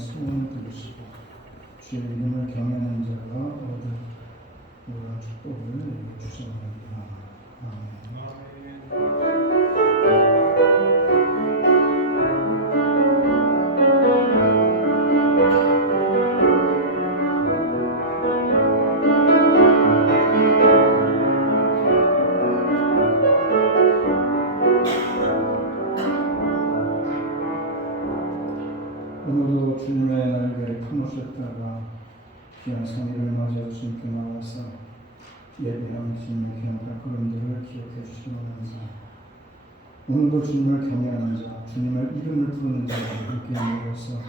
소원을 들으시고 주의 이름을 경외하는 자가 얻을 모든 축복을 주시옵나이다. 아멘. 오늘도 주님의 날개를 품으셨다가 귀한 성의를 맞아 주님께 나와서 예배한 주님의 귀한 발걸음들을 기억해 주시기 원합니다. 오늘도 주님을 경외하는 자, 주님의 이름을 부르는 자가 함께 모여서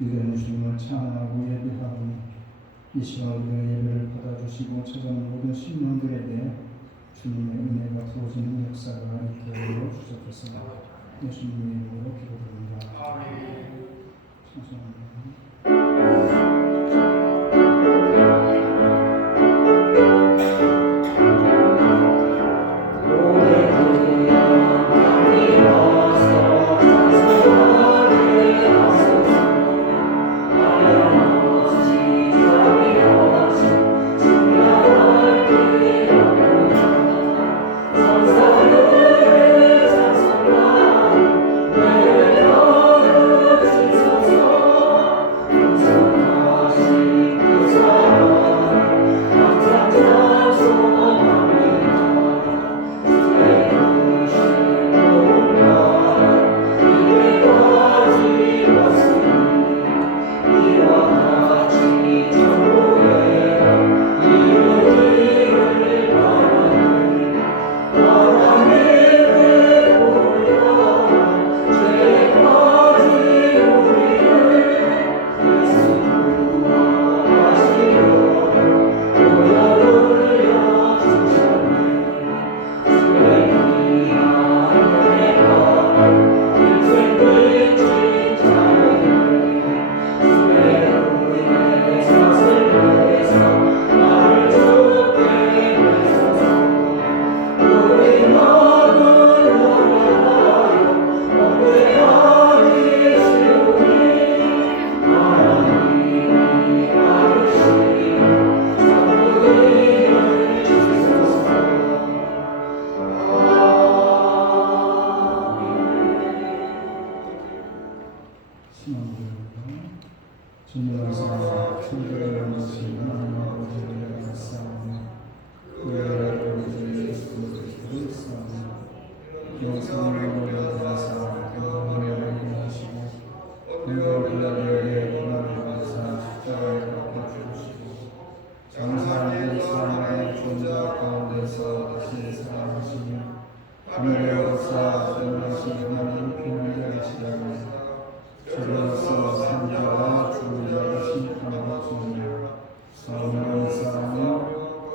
유대인 주님을 찬양하고 예배하오니 이 시간 우리의 예배를 받아주시고 찾아오는 모든 신령들에게 주님의 은혜가 부어지는 역사가 있게 하여 주셨습니다. 예수님의 이름으로 기도드립니다. 아멘.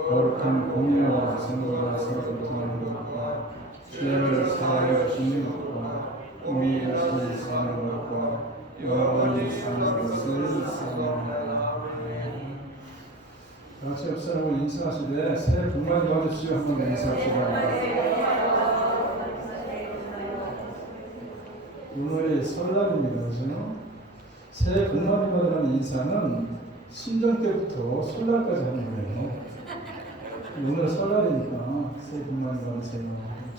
거룩한 공의와 선거라서 고통하는 것과 죄를 사하여 주시는 것과 공의하시 사는 것과 영원히 사는 것을 사랑하라. 같이 옆 사람을 인사하시되 새해 복 많이 받으시오. 한번 인사합시다. 오늘이 설날입니다. 그죠? 새해 복 많이 받으라는 인사는 신정 때부터 설날까지 하는 거예요. 오늘 설날이니까 새해 복 많이 받으세요.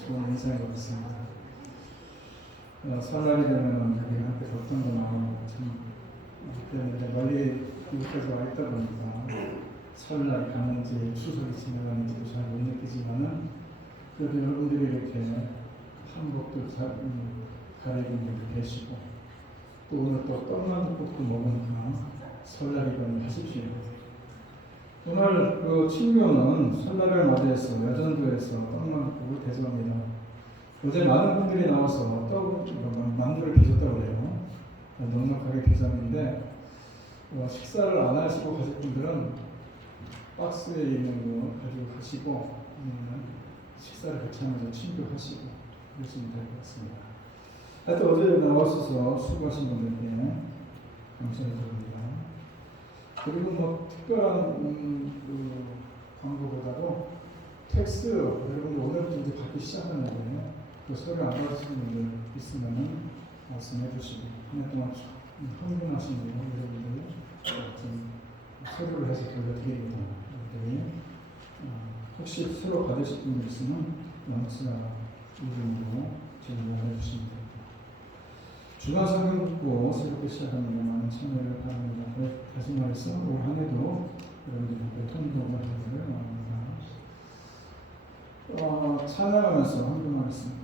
좋은 인사인 것 같습니다. 설날이 되면 우리 한테 걱정도 나오고 참 멀리 이곳까지 와 있다 보니까 설날이 가는지 추석이 지나가는지도 잘 못 느끼지만은 그래도 여러분들이 이렇게 한복도 가리는 분도 계시고 또 오늘 또 떡만둣국도 먹으니까 설날이건 하십시오. 오늘 그 친교는 설날을 맞이해서 여전도에서 떡만둣국을 대접합니다. 어제 많은 분들이 나와서 만두를 빚었다고 해요. 넉넉하게 빚었는데 식사를 안 하시고 가실 분들은 박스에 있는 거 가지고 가시고 식사를 같이 하면서 친교하시고 그러시면 될 것 같습니다. 하여튼 어제 나와주셔서 수고하신 분들께 감사를 드립니다. 그리고 뭐 특별한 광고보다도 텍스트 여러분들 오늘부터 이제 받기 시작하는데 그 서류 안 받으시는 분들 있으면 말씀해 주시고 한 해 동안 흥분하십니다. 여러분들 좀 서류를 해서 돌려드립니다. 여러분들이 혹시 새로 받으실 분 있으면 영사 이름으로 전달해 주시면 됩니다. 주간 성경 듣고 새롭게 시작합니다. 많은 참여를 바랍니다. 다시 말해서 올 한 해도 여러분들께 통독을 하기를 원합니다. 찬양하면서 헌금하겠습니다.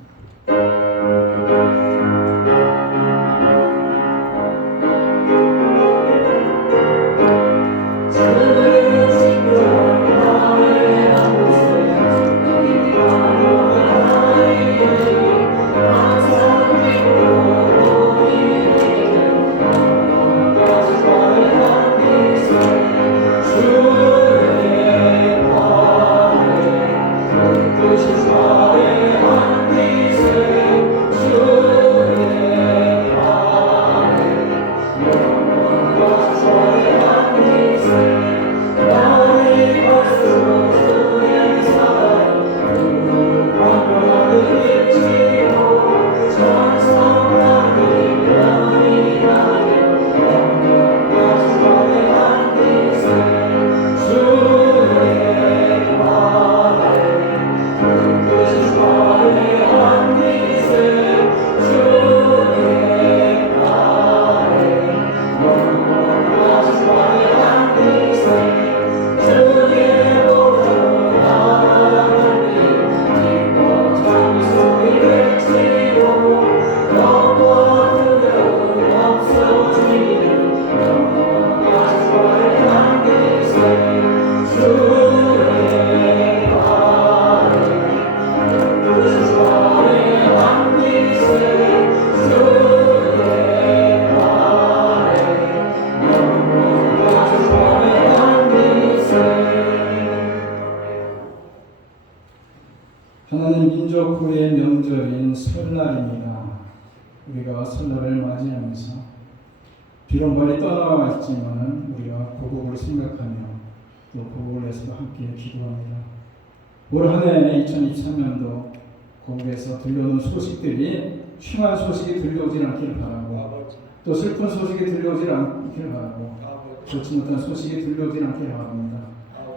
하나님 민족 후의 명절인 설날입니다. 우리가 설날을 맞이하면서 비록 멀리 떠나와 있지만 우리가 고국을 생각하며 또 고국을 위해서 함께 기도합니다. 올 한 해 2023년도 고국에서 들려오는 소식들이 흉한 소식이 들려오지 않기를 바라고 또 슬픈 소식이 들려오지 않기를 바라고 좋지 못한 소식이 들려오지 않기를 바랍니다.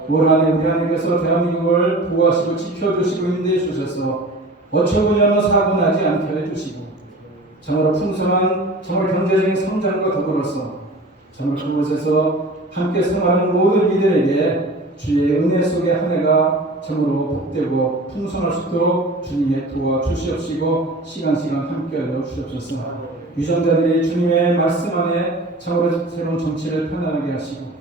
올 한 해 우리 하나님께서 대한민국을 보호하시고 지켜주시고 인도해 주셔서 어처구니없는 사고 나지 않게 해주시고 정말 풍성한 정말 경제적인 성장과 더불어서 정말 그곳에서 함께 생활하는 모든 이들에게 주의 은혜 속의 한 해가 정말로 복되고 풍성할 수 있도록 주님의 도와주시옵시고 시간 함께하여 주옵소서. 유전자들이 주님의 말씀 안에 정말로 새로운 정치를 편안하게 하시고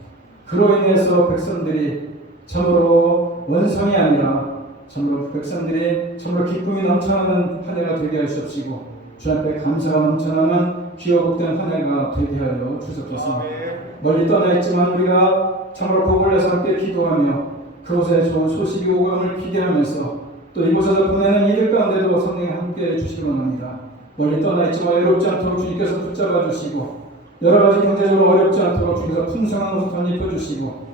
그로 인해서 백성들이 참으로 원성이 아니라 참으로 백성들이 참으로 기쁨이 넘쳐나는 한 해가 되게 하시옵시고 주 앞에 감사가 넘쳐나는 기업복된 한 해가 되게 하여 주옵소서. 멀리 떠나 있지만 우리가 참으로 복을 내서 함께 기도하며 그곳에 좋은 소식이 오감을 기대하면서 또 이곳에서 보내는 이들 가운데도 성령이 함께 해주시기 원합니다. 멀리 떠나 있지만 외롭지 않도록 주님께서 붙잡아 주시고 여러 가지 경제적으로 어렵지 않도록 주님께서 풍성한 것을 덧입혀 주시고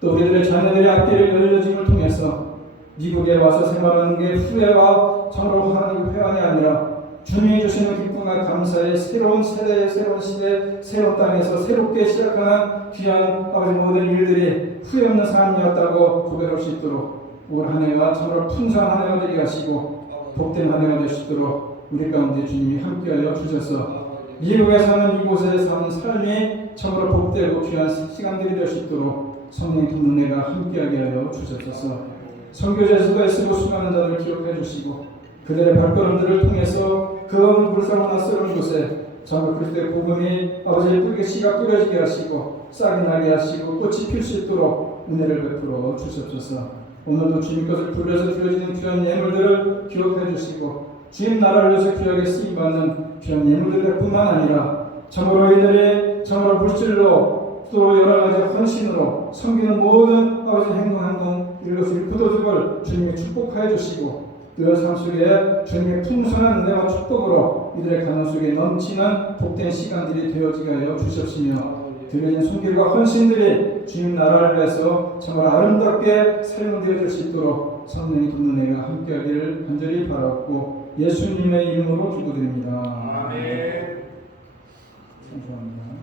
또 우리들의 자녀들의 앞길을 열려짐을 통해서 미국에 와서 생활하는 게 후회와 참으로 회한이 아니라 주님이 주시는 기쁨과 감사의 새로운 세대의 새로운 시대 새로운 땅에서 새롭게 시작하는 귀한 아버지 모든 일들이 후회 없는 삶이었다고 고백할 수 있도록 올 한 해가 참으로 풍성한 한 해가 되게 하시고 복된 한 해가 될 수 있도록 우리 가운데 주님이 함께하여 주셔서 미국에 사는 이곳에 사는 삶이 참으로 복되고 귀한 시간들이 될 수 있도록 성령 동문회가 함께하게 하여 주셔서 선교제에서도 애쓰고 수많은 자들을 기억해 주시고 그들의 발걸음들을 통해서 그 불쌍한 낯설은 곳에 정말 그리스도의 복음이 아버지의 뿌리게 씨가 뿌려지게 하시고 싹이 나게 하시고 꽃이 필 수 있도록 은혜를 베풀어 주시옵소서. 오늘도 주님 것을 불려서 드려지는 귀한 예물들을 기억해 주시고 주님 나라를 위해서 귀하게 쓰임받는 귀한 예물들 뿐만 아니라 참으로 이들의 참으로 물질로 또 여러 가지 헌신으로 섬기는 모든 아버지 행동 이것을 굳어주걸 주님이 축복하여 주시고 그 삶 속에 주님의 풍성한 은혜와 축복으로 이들의 가정 속에 넘치는 복된 시간들이 되어지게 하여 주시옵시며 드려진 손길과 헌신들이 주님 나라를 위해서 정말 아름답게 사용되어질 수 있도록 성령이 돕는 은혜가 함께하기를 간절히 바라고 예수님의 이름으로 기도드립니다. 아멘. 감사합니다.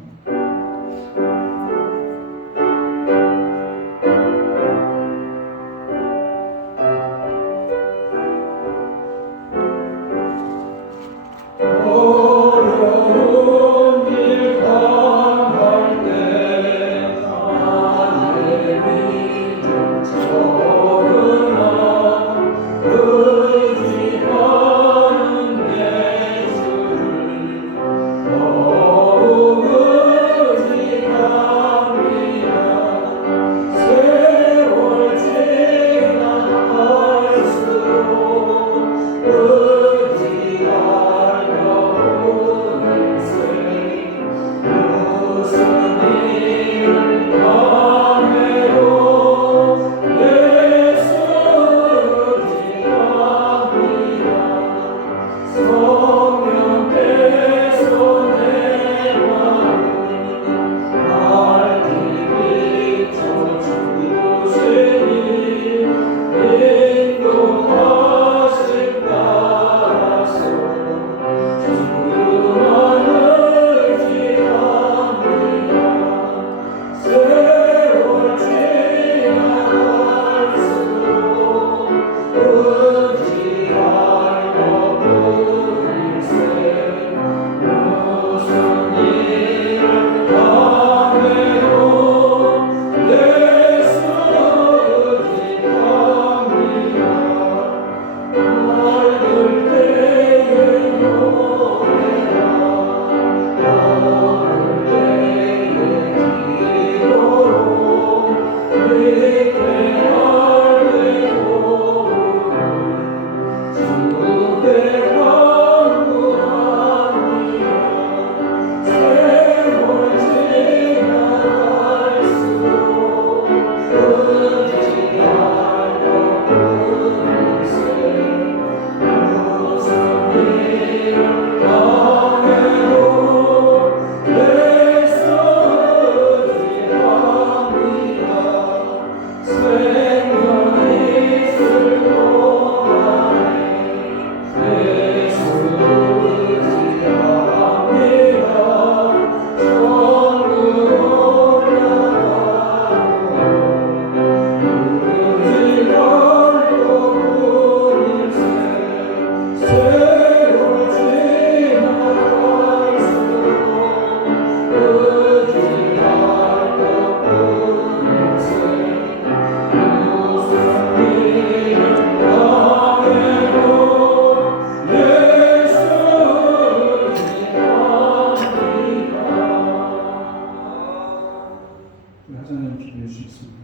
하자님 기도해 주시겠습니다.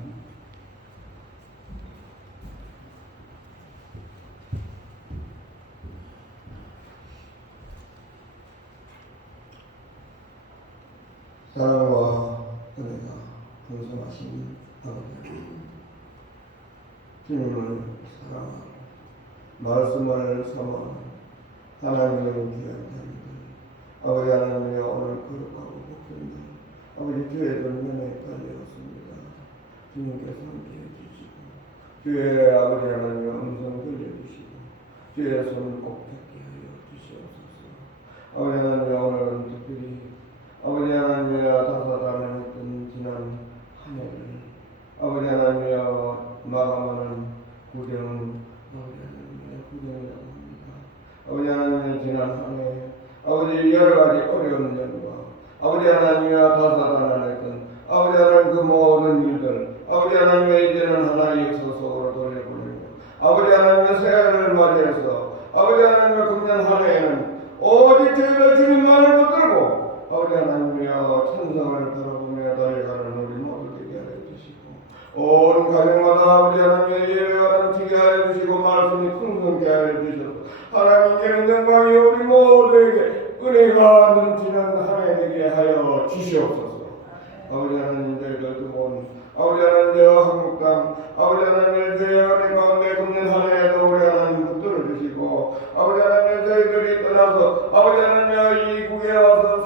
사랑과 은혜가 풍성하신 아버지, 주님을 사랑하고 말씀을 삼아 하나님의 귀한 자녀들, 아버지 하나님의 오늘 거룩하고 복습니다. 아버지 주의 전면에 깔려왔습니다. 주님께서 함께해 주시고 주의 아버지 하나님의 음성 들려주시고 주의 손을 꼭 잡게 하여 주시옵소서. 아버지 하나님 오늘은 특별히 아버지 하나님이여 다사다난했던 지난 한 해를 아버지 하나님이여 마감하는 구정 아버지 하나님의 구정이라고 합니다. 아버지 하나님의 지난 한 해 아버지 여러가지 어려운 점과 아버지 하나님이여 다사다난했던 아버지 하나님 그 모든 일들 아버지 하나님의 이제는 하나의 역사 속으로 돌려보내고 아버지 하나님의 새해를 맞이해서 아버지 하나님의 금년 한 해에는 오직 저희가 주님만을 붙들고 아버지 하나님이여 천성을 바라보며 달려가는 우리 모두 되게 하여 주시고 온 가정마다 아버지 하나님의 예배가 넘치게 하여 주시고 말씀이 풍성케 하여 주셔서 하나님께는 영광이 우리 모두에게 은혜가 넘치는 한 해 되게 하여 주시옵소서. 아버지 하나님 저희들 두분 아버지 하나님 한국 땅 아버지 하나님 저희 은혜 가운데 금년 한 해에도 우리 하나님 붙들어 주시고 아버지 하나님 저희들이 떠나서 아버지 하나님 이 국에 와서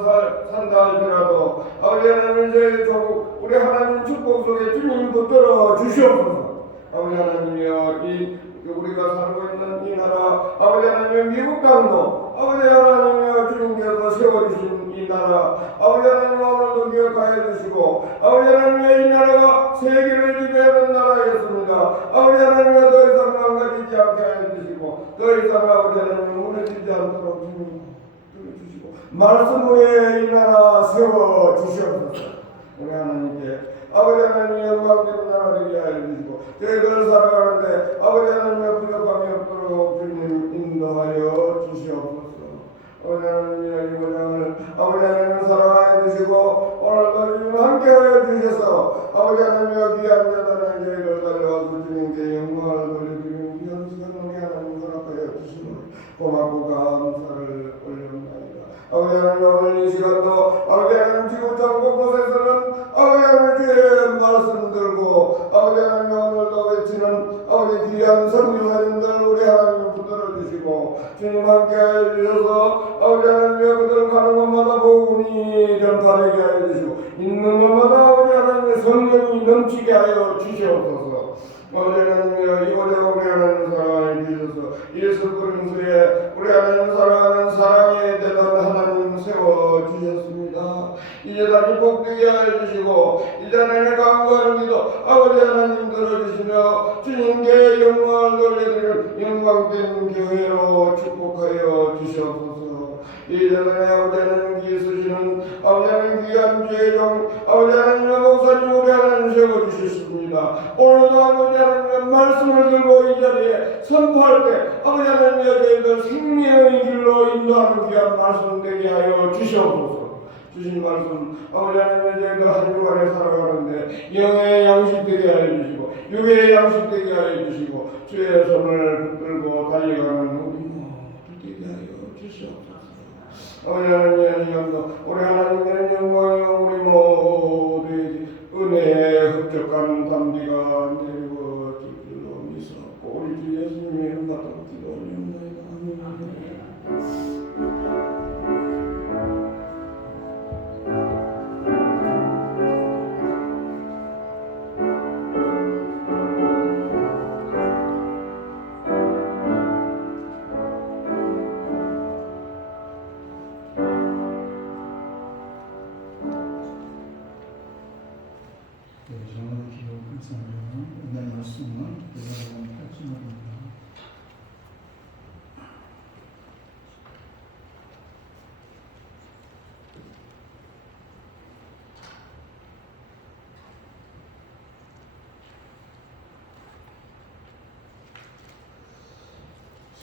산다 할지라도 아버지 하나님 저희 조국 우리 하나님 축복 속에 주님 붙들어 주시옵소서. 아버지 하나님이여 이 우리가 살고 있는 이 나라 아버지 하나님의 미국 땅도 아버지 하나님이여 주님께서 세워주신 이 나라 아버지 하나님 오늘도 기억하여 주시고 아버지 하나님의 이 나라가 세계를 지배하는 나라였습니다. 아버지 하나님이여 더 이상 망가지지 않게 하여 주시고 더 이상 아버지 하나님 무너지지 않도록 주님 주시고 말씀 위에 이 나라 세워 주시옵소서. 우리 하나님께 아버지 하나님의 영광되는 나라 되게 하여 주시고 저희들 살아가는데 아버지 하나님의 부족함이 없도록 주님 인도하여 주시옵소서. 아버지 하나님의 이 모양을 아버지 하나님을 사랑하여 주시고 오늘도 주님 함께하여 주셔서 아버지 하나님의 귀한 자들은 저희들 달려와서 주님께 영광을 돌려드리는 귀한 시간 우리 하나님 허락하여 주시니 고맙고 감사를 올려옵나이다. 아버지 하나님 오늘 이 시간도 아버지 하나님 지구촌 곳곳에서는 아버지 하나님 주의 말씀 들고 아버지 하나님 오늘도 외치는 아버지 귀한 성령하님들 우리 하나님 붙들어 주시고 주님 함께하여 주셔서 아버지 하나님 그들 가는 곳마다 복음이 전파되게 하여 주시고 있는 곳마다 아버지 하나님의 성령이 넘치게 하여 주시옵소서. 아버지 하나님이여 이곳에 우리 하나님 사랑하여 주셔서 예수 그리스도의 우리 하나님 사랑하는 사랑의 대단 하나님 세워주셨습니다. 이제 다시 복되게 하여 주시고 이제 내내 간구하는 기도 아버지 하나님 들어주시며 주님께 영광을 돌려드리는 영광된 교회로 축복하여 주시옵소서. 이제는 아버지 하나님 기수시는 아버지 하나님 귀한 죄종 아버지 하나님의 목사님 우리 하나님 세워주셨습니다. 오늘도 아버지 하나님의 말씀을 들고 이 자리에 선포할 때 아버지 하나님의 저희들 생명의 길로 인도하는 귀한 말씀 되게 하여 주시옵소서. 주신 말씀 아버지 하나님의 저희들 한 주간에 살아가는데 영의 양식 되게 하여 주시고 육의 양식 되게 하여 주시고 주의 손을 붙들고 달려가는 우리 모두 되게 하여 주시옵소서. 아버지 하나님의 시간도 우리 하나님의 영광이요 우리 모두에게 은혜의 흡족한 담비가 내려질 줄로 믿사옵고 우리 주 예수님의 이름 받아 기도 올리옵나이다. 아멘.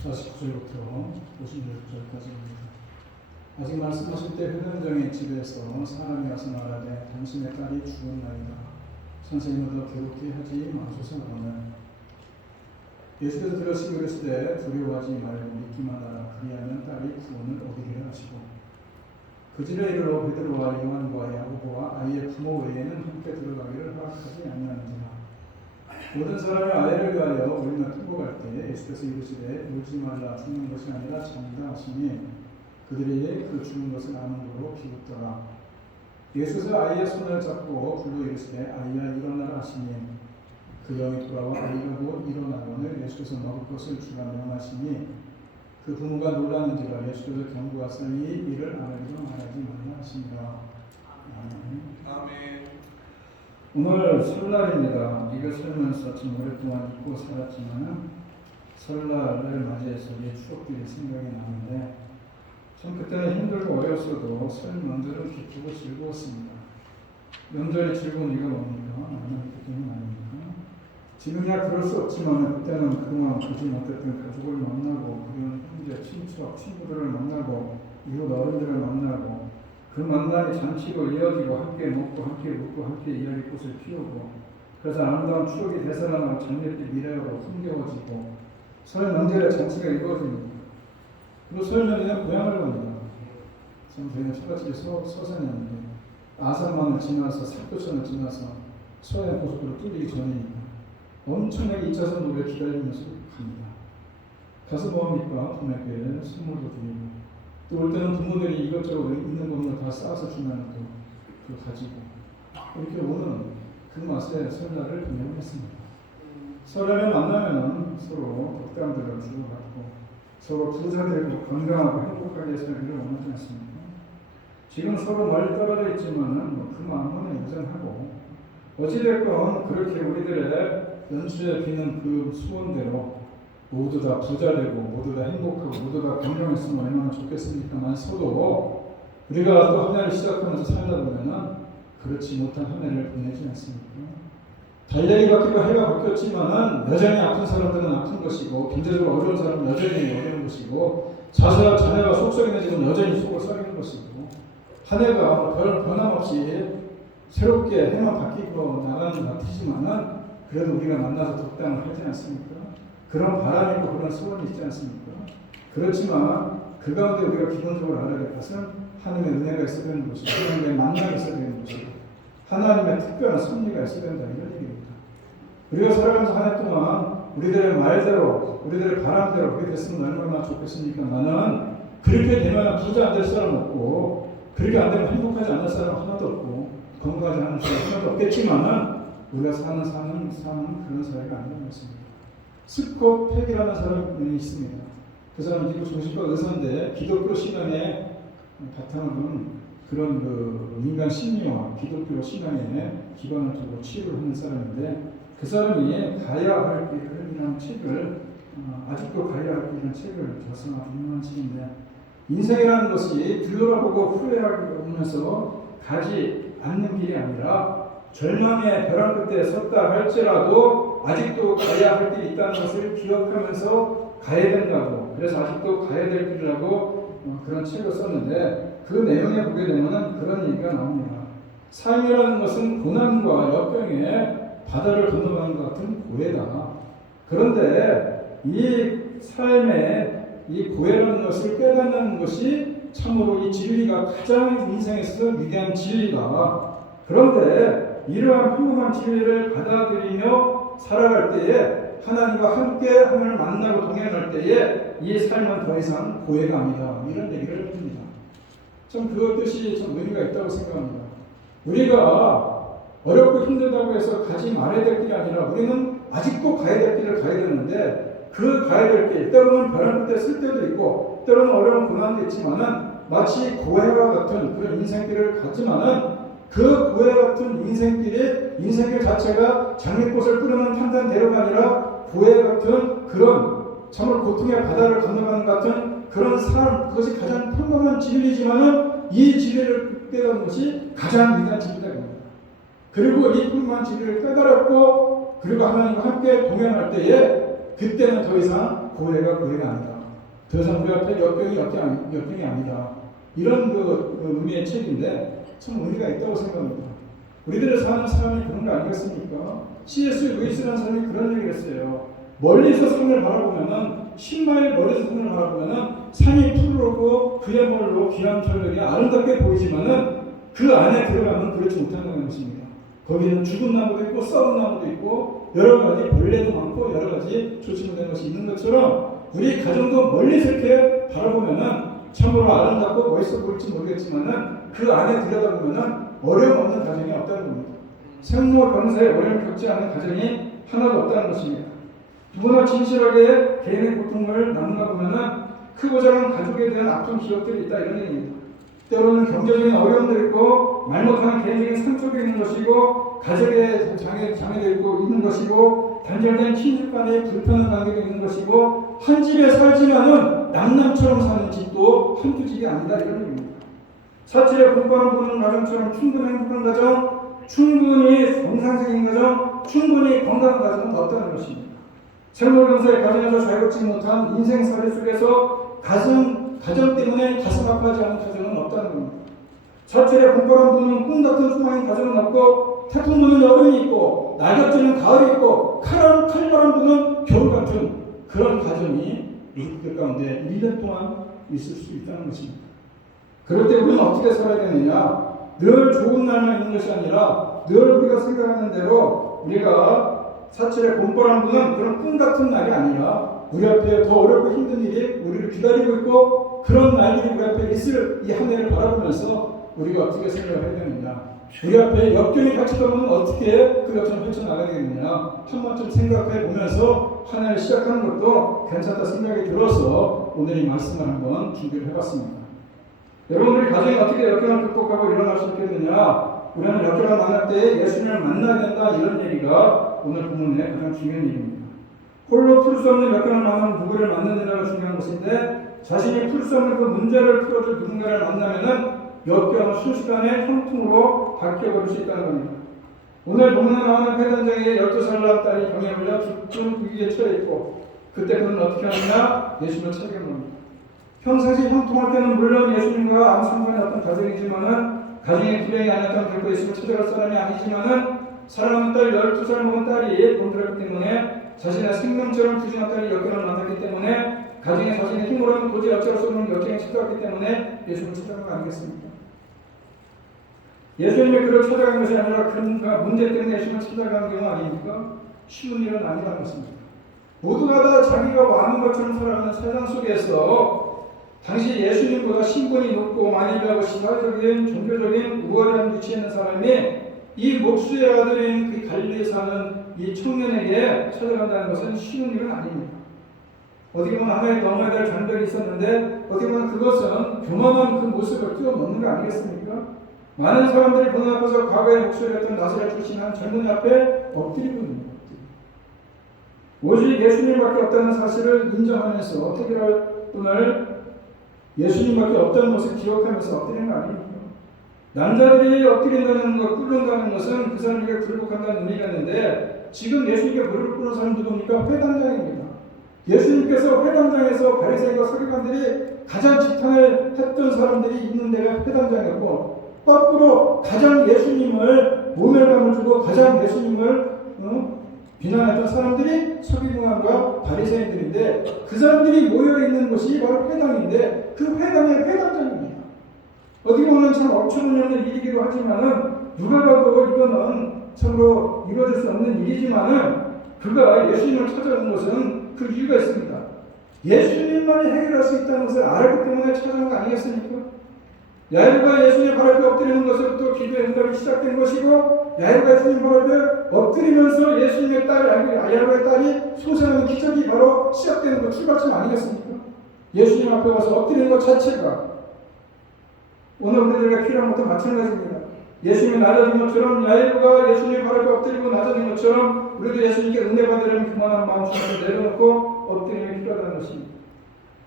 49절부터 56절까지입니다. 아직 말씀하실 때 회당장의 집에서 사람이 와서 말하되 당신의 딸이 죽었나이다. 선생님을 더 괴롭게 하지 마소서라는 예수께서 들으시고 이르시되 두려워하지 말고 믿기만 하라. 그리하면 딸이 구원을 얻으리라 하시고 그 집에 이르러 베드로와 요한과 야고보와 아이의 부모 외에는 함께 들어가기를 허락하지 아니하는지라. 모든 사람이 아이를 위하여 우리가 통곡할 때 예수께서 이르시되 울지 말라. 죽는 것이 아니라 잔다 하시니 그들이 그 죽은 것을 아는 거로 비웃더라. 예수께서 아이의 손을 잡고 불러 이르시되 아이야 일어나라 하시니 그 영이 돌아와 아이가 곧 일어나거늘 예수께서 먹을 것을 주라 명하시니 그 부모가 놀라는지라. 예수께서 경고하시니 이 일을 아내도 말하지 말라 하시니라. 아멘. 오늘 설날입니다. 이거 살면서 좀 오랫동안 잊고 살았지만 설날을 맞이해서 이 추억들이 생각이 나는데 참 그때는 힘들고 어려웠어도 설 명절은 기쁘고 즐거웠습니다. 명절이 즐거운 이유가 뭡니까? 만나기 때문 아닙니까? 지금이야 그럴 수 없지만 그때는 그동안 보지 못했던 가족을 만나고 그리운 형제, 친척, 친구들을 만나고 이웃 어른들을 만나고 그 만남이 잔치로 이어지고 함께 먹고 함께 웃고 함께 이야기꽃을 피우고 그래서 아름다운 추억이 되살아나고 장밋빛 미래로 흥겨워지고 설 명절에 잔치가 이루어집니다. 그리고 설 명절에는 고향을 갑니다. 저희는 처갓집이 서산이었는데 아산만을 지나서 살도천을 지나서 서해안 고속도로 뚫리기 전이니까 엄청나게 2차선 도로에 기다리면서 갑니다. 가서 뭐합니까? 부모에게 선물도 드리고 또 올 때는 부모들이 이것저것 있는 것만 다 쌓아서 주면 또 가지고 이렇게 오는 그 맛에 설날을 보내고 했습니다. 설날에 만나면 서로 덕담들을 주고받고 서로 부자되고 건강하고 행복하게 살기를 원하지 않습니까? 지금 서로 멀리 떨어져 있지만 그 마음은 여전하고 어찌됐건 그렇게 우리들의 연수에 비는 그 소원대로 모두 다 부자되고 모두 다 행복하고 모두 다 건강했으면 얼마나 좋겠습니까만 서도 우리가 또 한 해를 시작하면서 살다 보면은 그렇지 못한 한 해를 보내지 않습니까? 달력이 바뀌고 해가 바뀌었지만은 여전히 아픈 사람들은 아픈 것이고 경제적으로 어려운 사람은 여전히 어려운 것이고 자녀가 속썩이는 집은 여전히 속을 썩이는 것이고 한 해가 변함없이 새롭게 해만 바뀌고 나가는 것 같으지만은 그래도 우리가 만나서 덕담을 하지 않습니까? 그런 바람이 있고 그런 소원이 있지 않습니까? 그렇지만 그 가운데 우리가 기본적으로 알아야 될 것은 하나님의 은혜가 있어야 되는 것이고 하나님의 만남이 있어야 되는 것이고 하나님의 특별한 섭리가 있어야 된다 이런 얘기입니다. 우리가 살아가면서 한 해 동안 우리들의 말대로 우리들의 바람대로 그렇게 됐으면 얼마나 좋겠습니까? 나는 그렇게 되면 부자 안 될 사람 없고 그렇게 안 되면 행복하지 않을 사람 하나도 없고 건강하지 않을 사람 하나도 없겠지만은 우리가 사는 그런 사회가 아니라는 것입니다. 스콧 팩이라는 사람이 있습니다. 그 사람은 미국 정신과 의사인데 기독교 신앙에 바탕을 둔 그런 그 인간 심리와 기독교 신앙에 기반을 두고 치료를 하는 사람인데 그 사람이 가야 할 길이라는 책을 아직도 가야 할 길이라는 책을 써서 유명한 책인데 인생이라는 것이 들여다보고 후회하면서 가지 않는 길이 아니라 절망의 벼랑 끝에 섰다 할지라도 아직도 가야 할 길이 있다는 것을 기억하면서 가야 된다고 그래서 아직도 가야 될 길이라고 그런 책을 썼는데 그 내용에 보게 되면 그런 얘기가 나옵니다. 삶이라는 것은 고난과 역경에 바다를 건너가는 것 같은 고해다. 그런데 이 삶의 이 고해라는 것을 깨닫는 것이 참으로 이 진리가 가장 인생에서 위대한 진리다. 그런데 이러한 평범한 진리를 받아들이며 살아갈 때에 하나님과 함께 하나님을 만나고 동행할 때에 이 삶은 더 이상 고해가 아니다. 이런 얘기를 합니다. 참 그 뜻이 참 의미가 있다고 생각합니다. 우리가 어렵고 힘들다고 해서 가지 말아야 될 길이 아니라 우리는 아직도 가야 될 길을 가야 되는데 그 가야 될 길, 때로는 벼랑 끝에 쓸 때도 있고 때로는 어려운 고난도 있지만은 마치 고해와 같은 그런 인생길을 갔지만은 그 고해 같은 인생길 자체가 장미꽃을 뿌리는 탄탄대로가 아니라 고해 같은 그런 참으로 고통의 바다를 건너가는 같은 그런 삶, 그것이 가장 평범한 진리지만은 이 진리를 깨닫는 것이 가장 위대한 진리다. 그리고 이 평범한 진리를 깨달았고 그리고 하나님과 함께 동행할 때에 그때는 더 이상 고해가 고해가 아니다. 더 이상 우리 앞에 역병이 아니다. 이런 의미의 책인데 참 의미가 있다고 생각합니다. 우리들의 사는 삶이 그런 거 아니겠습니까? C.S. 루이스라는 사람이 그런 얘기를 했어요. 멀리서 산을 바라보면은 10마일 멀리서 산을 바라보면은 산이 푸르고 그야말로 귀한 절벽이 아름답게 보이지만은 그 안에 들어가면 그렇지 못한다는 것입니다. 거기는 죽은 나무도 있고 썩은 나무도 있고 여러 가지 벌레도 많고 여러 가지 조심된 것이 있는 것처럼 우리 가정도 멀리서 이렇게 바라보면은 참으로 아름답고 멋있어 보일지 모르겠지만은 그 안에 들여다보면은 어려움 없는 가정이 없다는 겁니다. 생로와 병사에 어려움을 겪지 않는 가정이 하나도 없다는 것입니다. 누구나 진실하게 개인의 고통을 나누다 보면은 크고 작은 가족에 대한 아픈 기억들이 있다 이런 얘기입니다. 때로는 경제적인 어려움도 있고 말 못하는 개인적인 상처도 있는 것이고 가족의 장애도 있고 있는 것이고 단절된 친족 간의 불편한 관계도 있는 것이고 한 집에 살지만은 남남처럼 사는 집도 한두 집이 아니다 이런 얘기입니다. 사실에 공부하는 보는 가정처럼 충분히 행복한 가정, 충분히 정상적인 가정, 충분히 건강한 가정은 없다는 것입니다. 생로병사의 가정에서 잘 걷지 못한 인생살이 속에서 가정 때문에 가슴 아파하지 않은 가정은 없다는 겁니다. 사철에 봄바람 부는 꿈 같은 소망인 가정은 없고 태풍 부는 여름이 있고 낙엽지는 가을이 있고 칼바람 부는 겨울 같은 그런 가정이 우리들 가운데 1년 동안 있을 수 있다는 것입니다. 그럴 때 우리는 어떻게 살아야 되느냐? 늘 좋은 날만 있는 것이 아니라 늘 우리가 생각하는 대로 우리가 사철에 봄바람 부는 그런 꿈 같은 날이 아니라 우리 앞에 더 어렵고 힘든 일이 우리를 기다리고 있고 그런 날들이 우리 앞에 있을 이 한 해를 바라보면서 우리가 어떻게 생각을 해야 되느냐? 우리 앞에 역경이 닥치다면 어떻게 그 역경을 헤쳐나가야 되느냐? 한 번쯤 생각해 보면서 한 해를 시작하는 것도 괜찮다 생각이 들어서 오늘 이 말씀을 한번 준비를 해봤습니다. 여러분들이 가정이 어떻게 역경을 극복하고 일어날 수 있겠느냐? 우리는 역경을 만날 때 예수님을 만나야 된다 이런 얘기가 오늘 본문의 가장 중요한 얘기입니다. 홀로 풀 수 없는 역경을 만나면 누구를 만나느냐가 중요한 것인데 자신이 풀 수 없는 그 문제를 풀어줄 누군가를 만나면은 역경은 순식간에 형통으로 바뀌어버릴 수 있다는 겁니다. 오늘 본문에 나오는 회단장의 12살 난 딸이 병에 걸려 죽는 위기에 처해 있고 그때 그는 어떻게 하느냐? 예수님을 찾아간 겁니다. 평상시 형통할 때는 물론 예수님과 아무 상관이 없던 가정이지만은 가정의 불행이 아니었던 결코 예수님을 찾아갈 사람이 아니지만은 사랑하는 딸 12살 먹은 딸이 병들었기 때문에 자신의 생명처럼 부진한 딸이 역경을 만났기 때문에 가정에 자신의 힘으로는 도저히 어쩔 수 없는 역경에 찾아왔기 때문에 예수님을 찾아간 거 아니겠습니까? 예수님이 그를 찾아간 것이 아니라 그 문제 때문에 예수님을 찾아간 경우 아닙니까? 쉬운 일은 아니라는 것입니다. 모두가 다 자기가 원하는 것처럼 살아가는 세상 속에서 당시 예수님보다 신분이 높고 많이 배우고 시사적인 종교적인 우월한 위치에 있는 사람이 이 목수의 아들인 그 갈릴리에 사는 이 청년에게 찾아간다는 것은 쉬운 일은 아닙니다. 어떻게 보면 하나의 넘어야 될 장벽이 있었는데 어떻게 보면 그것은 교만한 그 모습을 뛰어넘는 거 아니겠습니까? 많은 사람들이 보는 앞에서 과거의 목소리였던 나사렛 출신 한 젊은이 앞에 엎드리고 있는 겁니다. 오직 예수님밖에 없다는 사실을 인정하면서 특별할 분을 예수님밖에 없다는 것을 기억하면서 엎드리는 거 아닙니까? 남자들이 엎드린다는 것, 꿇는다는 것은 그 사람에게 굴복한다는 의미가 있는데 지금 예수님께 무릎을 꿇는 사람 누굽니까? 회당장입니다. 예수님께서 회당장에서 바리새인과 서기관들이 가장 지탄을 했던 사람들이 있는 데가 회당장이었고 거꾸로 가장 예수님을 모멸감을 주고 가장 예수님을 비난했던 사람들이 서기관과 바리새인들인데 그 사람들이 모여있는 곳이 바로 회당인데 그 회당의 회당장입니다. 어떻게 보면 참 엄청난 일이기도 하지만은 누가 봐도 이거는 참으로 이루어질 수 없는 일이지만은 그가 예수님을 찾아온 것은 그 이유가 있습니다. 예수님만이 해결할 수 있다는 것을 알았기 때문에 찾아온 거 아니겠습니까? 야이로가 예수님 발 앞에 엎드리는 것으로부터 기도의 응답이 시작된 것이고 야이로가 예수님 발 앞에 엎드리면서 예수님의 딸 야이로의 딸이 소생하는 기적이 바로 시작되는 것 출발점 아니겠습니까? 예수님 앞에 와서 엎드리는 것 자체가 오늘 우리들에게 필요한 것도 마찬가지입니다. 예수님이 낮아진 것처럼 야이로가 예수님 발 앞에 엎드리고 낮아진 것처럼 우리도 예수님께 은혜 받으려면 그만한 마음 중심을 내려놓고 엎드림이 필요하다는 것입니다.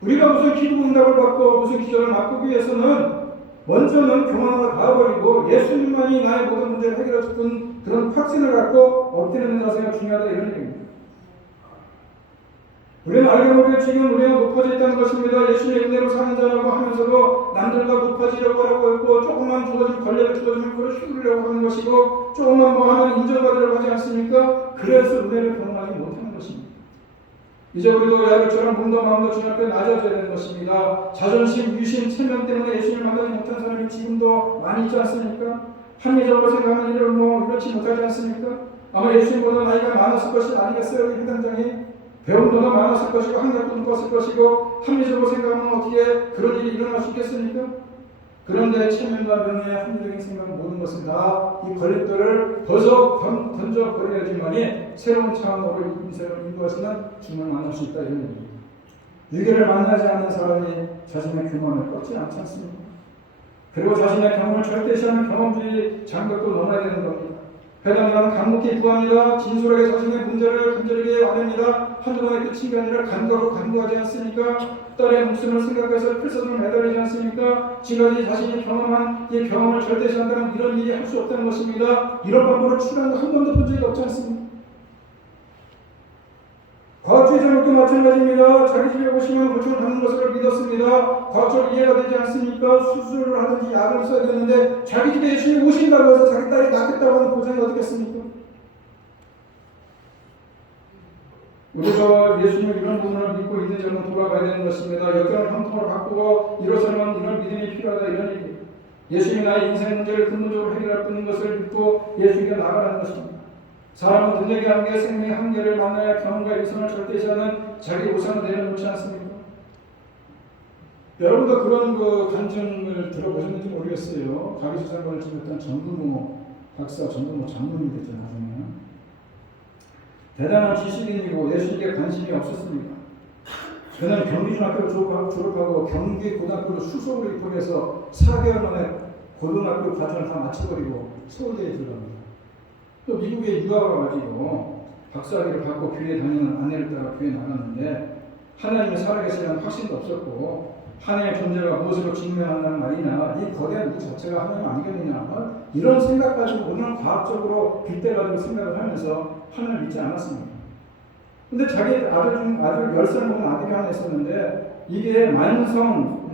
우리가 무슨 기도 응답을 받고 무슨 기적을 맛보기 위해서는 먼저는 교만하고 가버리고 예수님만이 나의 모든 문제를 해결할 수 있는 그런 확신을 갖고 엎드리는 자세가 중요하다 이런 얘기입니다. 우리는 알게 모르게 지금 우리가 높아져 있다는 것입니다. 예수님의 은혜로 사는 자라고 하면서도 남들과 높아지려고 하고 있고, 조금만 주어지면 권력을 주어지면 그걸 휘두르려고 하는 것이고, 조금만 뭐 하면 인정받으려고 하지 않습니까? 그래서 은혜를 경험하지 못하는 것입니다. 이제 우리도 야곱처럼 몸도 마음도 주님 앞에 낮아져야 되는 것입니다. 자존심, 유심, 체면 때문에 예수님을 만나지 못한 사람이 지금도 많이 있지 않습니까? 합리적으로 생각하면 이를 이렇지 못하지 않습니까? 아마 예수님보다 나이가 많았을 것이 아니겠어요? 이 해당장이 배움도 더 많았을 것이고 학력도 높았을 것이고 합리적으로 생각하면 어떻게 그런 일이 일어날 수 있겠습니까? 그런데 체면과 명예, 합리적인 생각 모든 것은 다 이 걸림돌을 던져버려야지만이 새로운 차원으로 인생을 인도하시는 주님을 만날 수 있다 이런 얘기입니다. 유괴를 만나지 않는 사람이 자신의 교만을 꺾지 않지 않습니까? 그리고 자신의 경험을 절대시하는 경험주의 장벽도 넘어야 되는 겁니다. 회당이라는 강목히 구합니다. 진솔하게 자신의 문제를 간절하게 아냅니다. 한두 번의 끝이 아니라 간구하지 않습니까? 딸의 목숨을 생각해서 필사적으로 매달리지 않습니까? 지금까지 자신이 경험한 이 경험을 절대시한다면 이런 일이 할 수 없다는 것입니다. 이런 방법으로 출연한 한 번도 본 적이 없지 않습니까? 과학주의 잘못도 마찬가지입니다. 자기 집에 오시면 고침을 받는 것을 믿었습니다. 과학적으로 이해가 되지 않습니까? 수술을 하든지 약을 써야 되는데 자기 집에 예수님이 오신다고 해서 자기 딸이 낫겠다고 하는 보장이 어디겠습니까? 우리가 예수님을 이런 부분을 믿고 있는 점은 돌아가야 되는 것입니다. 역경을 형통으로 바꾸고 일어서면 이런 믿음이 필요하다 이런 얘기입니다. 예수님이 나의 인생 문제를 근본적으로 해결할 뿐인 것을 믿고 예수님께 나가라는 것입니다. 사람은 능력의 한계, 생명의 한계를 만나야 경험과 이성을 절대시하는 자기 우상을 내려놓지 않습니까? 여러분도 그런 간증을 들어보셨는지 모르겠어요. 가비수상관을 지냈던 정근모 박사, 정근모 장로님 됐죠, 나중에. 대단한 지식인이고 예수님께 관심이 없었습니다. 그는 경기중학교를 졸업하고 경기고등학교를 수석으로 입학해서 4개월 만에 고등학교 과정을 다 마쳐버리고 서울대에 들어갑니다. 또 미국에 유학을 가지고 박사학위를 받고 교회 다니는 아내를 따라 교회 나갔는데 하나님이 살아계시다는 확신도 없었고 하나님의 존재가 무엇으로 증명한다는 말이냐 이 거대한 우주 자체가 하나님 아니겠느냐 이런 생각 가지고 오늘 과학적으로 빗대 가지고 생각을 하면서 하나님을 믿지 않았습니다. 근데 자기 아들 10살 먹은 아들이 하나 있었는데 이게 만성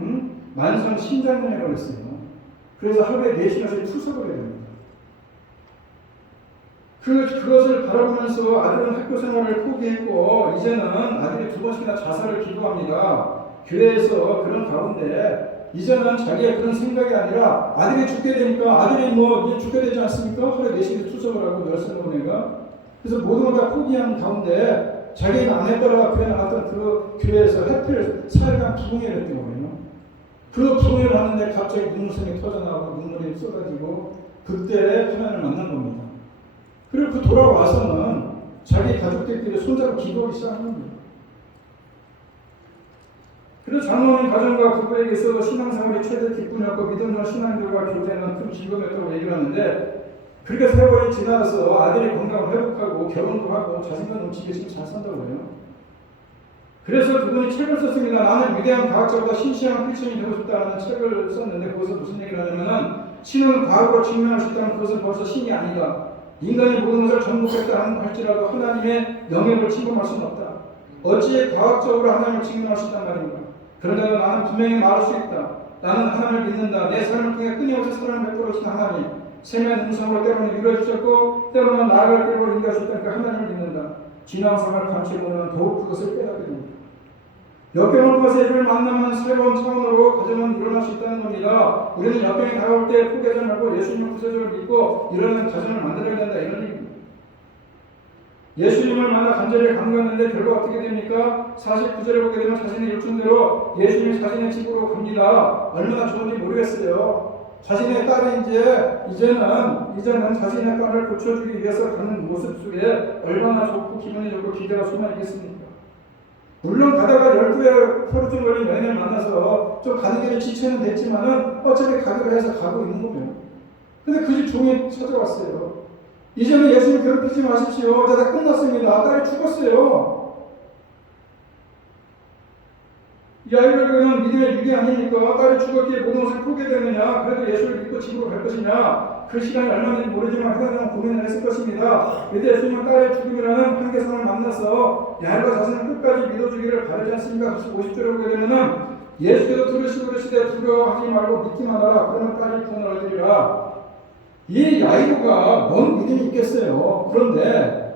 신장염에 걸렸어요. 그래서 하루에 4시간씩 투석을 해야 됩니다. 그것을 바라보면서 아들은 학교 생활을 포기했고 이제는 아들이 2번씩이나 자살을 기도합니다. 교회에서 그런 가운데 이제는 자기의 그런 생각이 아니라 아들이 죽게 되니까 아들이 죽게 되지 않습니까? 하루에 4시간 투석을 하고 10살 먹은 애가 그래서 모든 걸 다 포기한 가운데 자기 아내 따라 교회 나갔던 그 교회에서 해필 4일간 부흥회를 했던 거예요. 그 부흥회를 하는데 갑자기 눈물샘이 터져나오고 눈물이 쏟아지고 그때 하나님을 만난 겁니다. 그리고 그 돌아와서는 자기 가족들끼리 손잡고 기도하기 시작한 겁니다. 그래서 장로님 가정과 부부에게 있어서 신앙생활이 최대 기쁨이었고 믿음과 신앙들과 교제는 큰 즐거움이었다고 얘기를 하는데 그렇게 세월이 지나서 아들이 건강을 회복하고 결혼도 하고 자신감 넘치게 지금 잘 산다고 해요. 그래서 그분이 책을 썼습니다. 나는 위대한 과학자보다 신실한 크리스천이 되고 싶다는 책을 썼는데 거기서 무슨 얘기를 하냐면은 신은 과학으로 증명할 수 있다는 것은 벌써 신이 아니다. 인간이 모든 것을 정복했다 할지라도 하나님의 영역을 침범할 수는 없다. 어찌 과학적으로 하나님을 증명할 수 있단 말인가? 그런데도 나는 분명히 말할 수 있다. 나는 하나님을 믿는다. 내 삶을 통해 끊임없이 사랑을 베풀어주신 하나님. 세면 음성으로 때로는 위로해 주셨고 때로는 나아갈 길로 인도할 수 있다니까 하나님을 믿는다. 지나상을 감추고는 더욱 그것을 깨닫게 됩니다. 역경을 통해서 예수를 만나면 새로운 차원으로 가정은 일어날 수 있다는 겁니다. 우리는 역경이 다가올 때 포기하지 말고 예수님을 구세주를 믿고 일어나는 가정을 만들어야 된다 이런 얘기입니다. 예수님을 만나 간절히 간구했는데 결과 어떻게 됩니까? 49절에 보게 되면 자신의 요청대로 예수님이 자신의 집으로 갑니다. 얼마나 좋은지 모르겠어요. 자신의 딸이 이제는 자신의 딸을 고쳐주기 위해서 가는 모습 속에 얼마나 좋고 기분이 좋고 기대가 솟아있겠습니까? 물론 가다가 12회 포르투 걸린 여인을 만나서 좀 가는 길에 지체는 됐지만은 어차피 가기로 해서 가고 있는 거예요. 근데 그 집 종이 찾아왔어요. 이제는 예수님 괴롭히지 마십시오. 이제 다 끝났습니다. 딸이 죽었어요. 이 아이를 그냥 믿음의 유기 아닙니까? 딸이 죽었기에 모든 것을 포기되느냐? 그래도 예수를 믿고 집으로 갈 것이냐? 그 시간이 얼마인지 모르지만 그다음 고민을 했을 것입니다. 이때 예수님은 딸의 죽음이라는 한계선을 만나서 야일과 자신을 끝까지 믿어주기를 바라지 않습니까? 50절에 보게 되면은 예수께서 들으시고 그러시되 두려워하지 말고 믿기만 하라. 그러면 딸이 구원을 얻으리라. 이 야이로가 뭔 믿음이 있겠어요. 그런데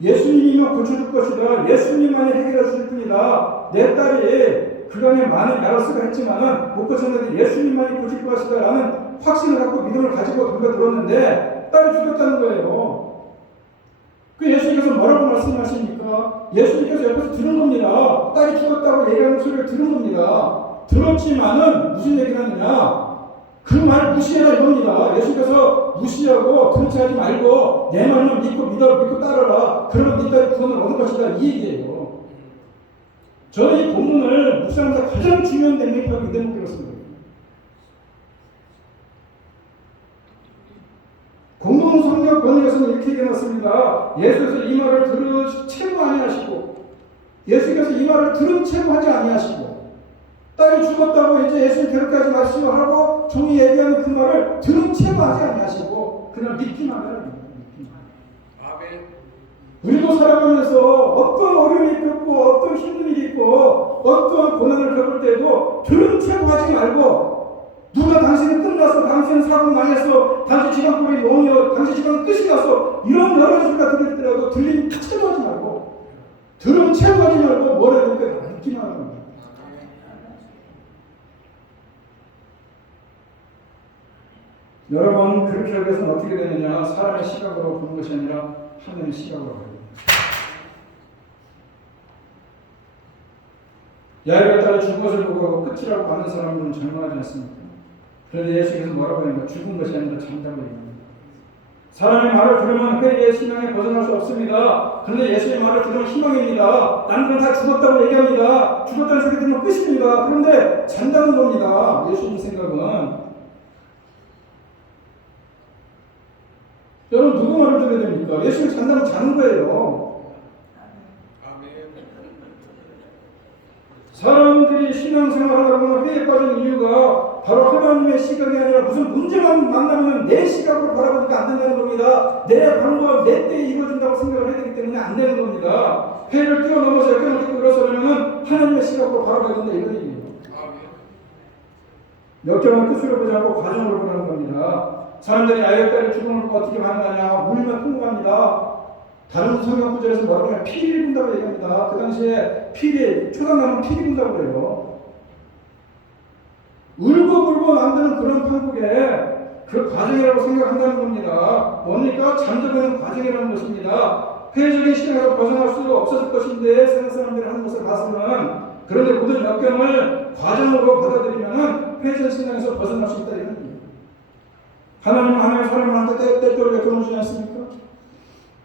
예수님이면 고쳐줄 것이다. 예수님만이 해결해 주실 뿐이다. 내 딸이 그간에 많은 야로스가 했지만은 못 고쳤는데 예수님만이 고칠 것이다 라는 확신을 갖고 믿음을 가지고 들어들었는데 딸이 죽였다는 거예요. 그 예수님께서 뭐라고 말씀하십니까? 예수님께서 옆에서 들은 겁니다. 딸이 죽었다고 얘기하는 소리를 들은 겁니다. 들었지만은 무슨 얘기를 하느냐? 그 말 무시해라 이겁니다. 예수님께서 무시하고 그렇지 하지 말고 내 말만 믿고 따라라. 그러면 네 딸이 구원을 얻을 것이다. 이 얘기예요. 저는 이 본문을 묵상하면서 가장 중요한 대목이 이 대목이었습니다. 공동 성경 번역에서는 이렇게 얘기해놨습니다. 예수께서 이 말을 들으 채무 아니하시고 예수께서 이 말을 들은 채무 하지 아니하시고 딸이 죽었다고 이제 예수님 괴롭게 마시고 하고 종이 얘기하는 그 말을 들은 채무 하지 아니하시고 그냥 믿기만 하라는 거예요. 우리도 살아가면서 어떤 어려움이 있고 어떤 힘든 일이 있고 어떤 고난을 겪을 때도 들은 채무 하지 말고 누가 당신은 끝났어, 당신은 사고 망했어, 당신 지방골이 멍이어, 당신 지방 끝이 났어 이런 여러 가지가 들리더라도 들린 채무하지 말고 들은 채무하지 말고 뭐라 해야 될까 믿기만 하는 거예요. 여러분 그렇게 하기 위해서는 어떻게 되느냐? 사람의 시각으로 보는 것이 아니라 하나님의 시각으로 보는 거예요. 야이로의 딸이 죽은 것을 보고 끝이라고 하는 사람들은 절망하지 않습니까? 그런데 예수께서 뭐라고 하는가? 죽은 것이 아니라 잠자고 있는 사람의 말을 들으면 회의의 신앙에 벗어날 수 없습니다. 그런데 예수의 말을 들으면 희망입니다. 남들은 다 죽었다고 얘기합니다. 죽었다는 소리 들으면 끝입니다. 그런데 잔다는 겁니다. 예수님 생각은. 여러분 누구 말을 들어야 됩니까? 예수님 잔다면 자는 거예요. 사람들이 신앙생활을 하고 회의에 빠진 이유가 바로 하나님의 시각이 아니라 무슨 문제만 만나면 내 시각으로 바라보니까 안 된다는 겁니다. 내 방법, 내 때에 이루어진다고 생각을 해야 되기 때문에 안 되는 겁니다. 회의를 뛰어넘어서 역경을 겪고 일어서려면 하나님의 시각으로 바라봐야 된다 이런 얘기예요. 역경을 끝으로 보지 않고 과정으로 보라는 겁니다. 사람들이 아이의 딸의 죽음을 보고 어떻게 반응하냐? 울면 통곡합니다. 다른 성경 구절에서 뭐라고 하냐? 피를 분다고 얘기합니다. 그 당시에 초당나무는 피를 분다고 그래요. 울고 만드는 그런 판국에 그 과정이라고 생각한다는 겁니다. 뭡니까? 잠들고 있는 과정이라는 것입니다. 회의적인 시간에서 벗어날 수 없었을 것인데 세상 사람들이 하는 것을 봐서는 그런데 모든 역경을 과정으로 받아들이면 회의적 신앙에서 벗어날 수 있다 이런 겁니다. 하나님은 하나님의 사람한테 때때로 역경을 주지 않습니까?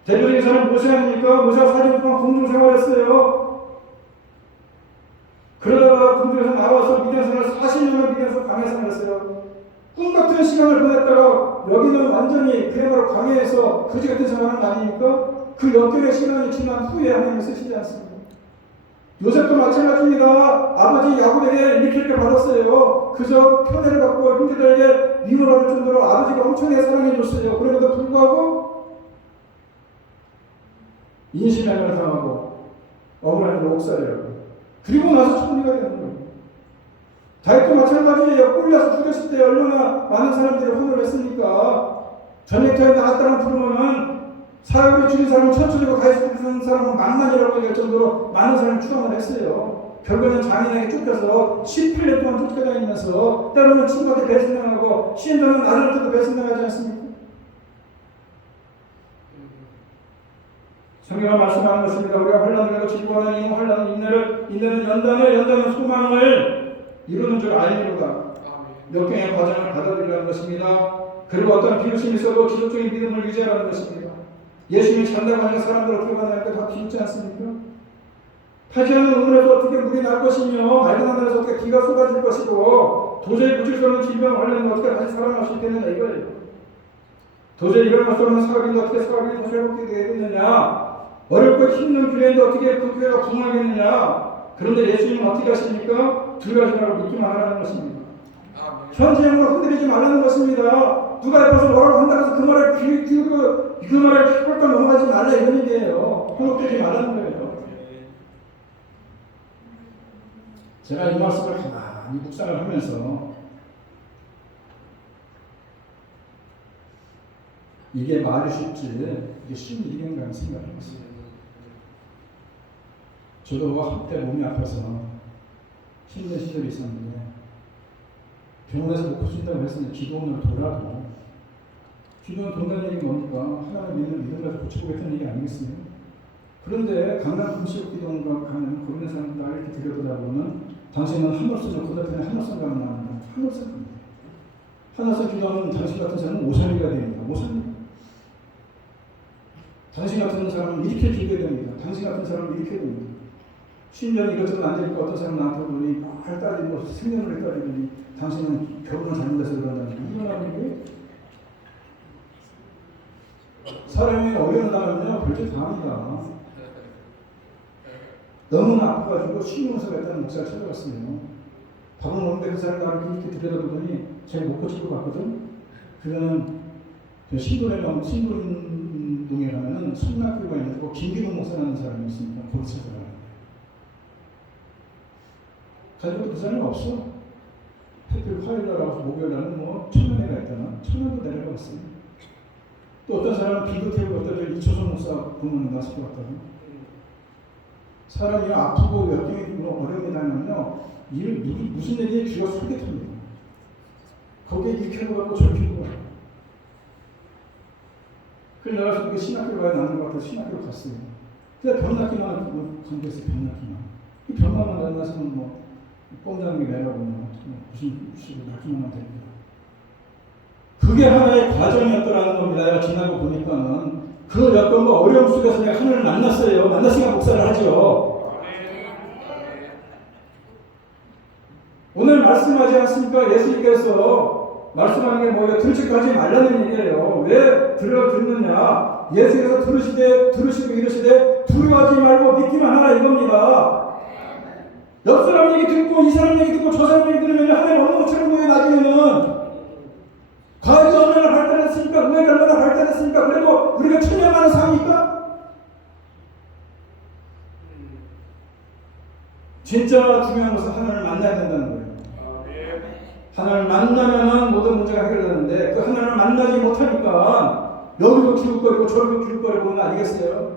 대표적인 사람 모세 아닙니까? 모세가 4년 동안 공중생활했어요. 그러다가 궁중에서 나와서 미디안에서 40년을 미디안에서 광야생활했어요. 꿈같은 시간을 보냈다가 여기는 완전히 그야말로 광야에서 거지같은 생활은 아닙니까? 그 역경의 시간이 지난 후에 하나님을 쓰시지 않습니까? 요셉도 마찬가지입니다. 아버지 야곱에게 이렇게 받았어요. 그저 편애를 받고 형제들에게 미움을 받을 정도로 아버지가 엄청나게 사랑해줬어요. 그럼에도 불구하고 인신매매를 당하고 억울한 옥살이라고. 그리고 나서 천리가 되는 거예요. 다윗도 마찬가지예요. 꼴려서 죽였을 때 얼마나 많은 사람들이 혼을 했습니까? 전쟁터에 나갔다는 부르면은 사울이 죽인 사람은 천천히고 다윗이 죽인 사람은 만만이라고 얘기할 정도로 많은 사람을 추앙을 했어요. 결국에는 장인에게 쫓겨서 18년 동안 쫓겨다니면서 때로는 친구한테 배신당하고 시인자는 아들한테도 배신당하지 않습니까? 성경은 말씀하는 것입니다. 우리가 환난을 즐거워하는 이 환난은 인내는 연단은 소망을 이루는 줄 알미로다. 역경의 과정을 받아들이라는 것입니다. 그리고 어떤 비웃음이 있어도 지속적인 믿음을 유지하라는 것입니다. 예수님이 잔다고 하니까 사람들 어떻게 만나니까 다 비웃지 않습니까? 타지 않는 우물에서 어떻게 물이 날 것이며 맑은 하늘에서 어떻게 비가 쏟아질 것이고 도저히 고칠 수 없는 질병을 걸리면 어떻게 다시 살아날 수 있겠느냐 이거예요. 도저히 일어날 수 없는 사업인데 어떻게 사업이 다시 회복되게 되겠느냐. 어렵고 힘든 교회인데 어떻게 그 교회가 부흥하겠느냐. 그런데 예수님은 어떻게 하십니까? 두려워하지 말고 믿기만 하라는 것입니다. 현재 영광 흔들리지 말라는 것입니다. 누가 옆에서 뭐라고 한다고 해서 그 말에 그 말에 꼴깍 넘어가지 말라 이런 얘기예요. 현혹되지 말라는 거예요. 제가 이 말씀을 가만히 묵상을 하면서 이게 말이 쉽지 이게 쉬운 일인가 하는 생각을 해봤어요. 저도 한때 몸이 아파서 힘든 시절이 있었는데 병원에서 못 고친다고 했으니 기도원으로 돌아도 기도원 돈다는 얘기가 뭡니까? 하나님 믿는 가지고 고쳐보겠다는 얘기 아니겠어요? 그런데 강남 금식 기도원과 가는 고민의 사람들 이렇게 들여다보면 당신은 한월선을 건너편에 한월선 가면 나옵니다. 한월선 갑니다. 한월선 기도하면 당신 같은 사람은 오선이가 됩니다. 오선이. 당신 같은 사람은 이렇게 기도해야 됩니다. 당신 같은 사람은 이렇게 됩니다. 10년 이것저것 안 되니까 어떤 사람 나한테 오더니 말 따지고 생년을 따지더니 당신은 결혼을 잘못해서 그런다는 게 이런 얘기예요. 사람이 어려운 다면요 별짓 다 합니다. 너무나 아파가지고 신용서가 있다는 목사를 찾아갔어요. 밥을 먹는데 그 사람이 나를 이렇게 들여다보더니 제가 못 고칠 것 같거든. 그거는 신도동에 가면은 성락교가 있고 김기동 목사라는 사람이 있으니까 거기 찾아가요. 가지고 그 사람이 없어. 하필 화요일날하고 목요일날은 뭐 천안에가 있잖아. 천안도 내려갔어요. 또 어떤 사람은 비교태고 갖다 줘 이초선 목사 보면 나실 것 같다고. 사람이 아프고 역경이 어려움이 나면요 무슨 얘기에 귀가 솔깃합니다. 거기에 이렇게 해보고 저렇게 해보고. 그래서 내가 그 신학교 가야 나는 것 같아서 신학교로 갔어요. 그냥 병 낫기만 하고 관계에서 병 낫기만. 이 병만 만나서는 뭐 뽕장미 내라고 무슨 식으로 낫기만 하면 됩니다. 그게 하나의 과정이었더라는 겁니다. 내가 지나고 보니까는 그 여건과 어려움 속에서 내가 하나님을 만났어요. 만났으니까 목사를 하죠. 오늘 말씀하지 않습니까? 예수님께서 말씀하는 게 뭐예요? 들으시까지 말라는 얘기예요. 왜 듣느냐? 예수께서 들으시고 이르시되 두려워하지 말고 믿기만 하라 이겁니다. 옆 사람 얘기 듣고 이 사람 얘기 듣고 저 사람 얘기 들으면 하나님 없는 것처럼 보여요. 나중에는 과학이 얼마나 발달했습니까? 의학이 얼마나 발달했습니까? 그래도 우리가 천년만은 삽니까? 진짜 중요한 것은 하나님을 만나야 된다는 거예요. 하나님을 만나면 모든 문제가 해결되는데 그 하나님을 만나지 못하니까 여기도 기웃거리고 저기도 기웃거리고 그런 거 아니겠어요?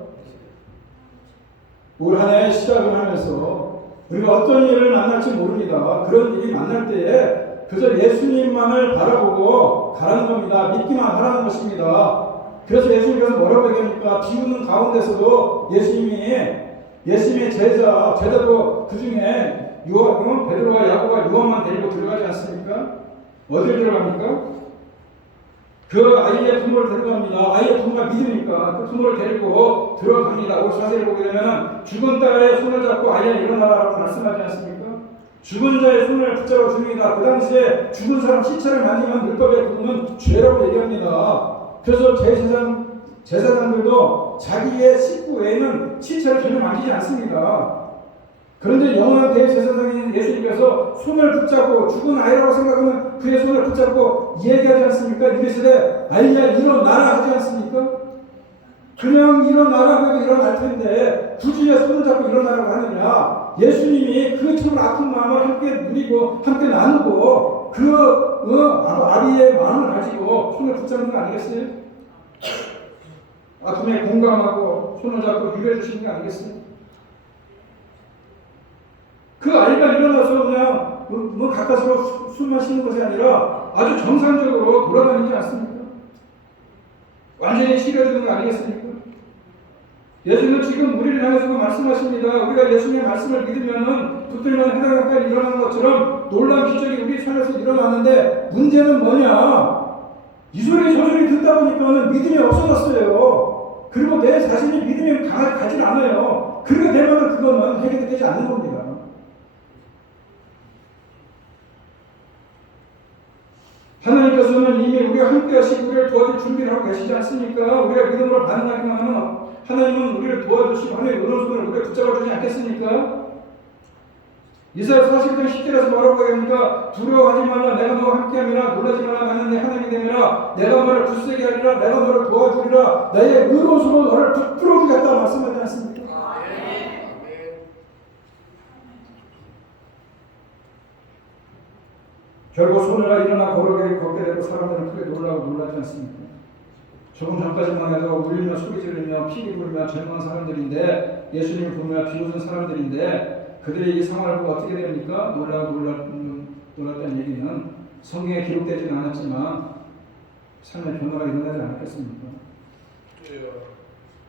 올 한 해 시작을 하면서 우리가 어떤 일을 만날지 모릅니다. 그런 일이 만날 때에 그저 예수님만을 바라보고 가라는 겁니다. 믿기만 하라는 것입니다. 그래서 예수님께서 뭐라고 얘기합니까? 비우는 가운데서도 예수님의 제자도 그 중에 베드로와 야고보와 요한만 데리고 들어가지 않습니까? 어디를 들어갑니까? 그 아이의 부모를 데려갑니다. 아이의 부모가 믿으니까 그 부모를 데리고 들어갑니다. 오늘 사세를 보게 되면 죽은 딸의 손을 잡고 아이야 일어나라고 말씀하지 않습니까? 죽은 자의 손을 붙잡아 줍니다. 그 당시에 죽은 사람 시체를 만지면 율법에 부르는 죄라고 얘기합니다. 그래서 제사장들도 자기의 식구 외에는 시체를 전혀 만지지 않습니다. 그런데 영원한 대제사장인 예수님께서 손을 붙잡고 죽은 아이라고 생각하면 그의 손을 붙잡고 얘기하지 않습니까? 이르시되 아이야 일어나라 하지 않습니까? 그냥 일어나라고 해도 일어날 텐데 굳이 왜 손을 잡고 일어나라고 하느냐? 예수님이 그 참 아픈 마음을 함께 누리고 함께 나누고 아비의 마음을 가지고 손을 붙잡는 거 아니겠어요? 아픔에 공감하고 손을 잡고 위로해 주시는 게 아니겠어요? 그 아이가 일어나서 그냥 가까스로 숨만 쉬는 것이 아니라 아주 정상적으로 돌아다니지 않습니까? 완전히 치료해주는 거 아니겠습니까? 예수님은 지금 우리를 향해서 말씀하십니다. 우리가 예수님의 말씀을 믿으면은 붙들면 해당까지 일어나는 것처럼 놀라운 기적이 우리 삶에서 일어나는데 문제는 뭐냐? 이 소리 저 소리 듣다 보니까는 믿음이 없어졌어요. 그리고 내 자신이 믿음이 가지 않아요. 그렇게 되면은 그거는 해결이 되지 않는 겁니다. 하나님께서는 이미 우리가 함께 하시고 우리를 도와줄 준비를 하고 계시지 않습니까? 우리가 믿음으로 반응하기만 하면 하나님은 우리를 도와주시고 하나님의 오른손을 우리를 붙잡아 주지 않겠습니까? 이사야 40장 10절에서 뭐라고 합니까? 두려워하지 말라. 내가 너와 함께함이라. 놀라지 말라. 나는 네 하나님이 됨이라. 내가 너를 굳세게 하리라. 내가 너를 도와주리라. 나의 의로운 손으로 너를 붙들어 주겠다 말씀하지 않습니까? 결국 손해라 일어나 걷게 되고 사람들은 크게 놀라고 놀라지 않습니까? 조금 전까지만 해도 울리며 소리 지르며 피리 부르며 젊은 사람들인데 예수님을 보며 비웃은 사람들인데 그들이 이 상황을 보고 어떻게 됩니까? 놀랐다는 얘기는 성경에 기록되지는 않았지만 삶의 변화가 일어나지 않았겠습니까?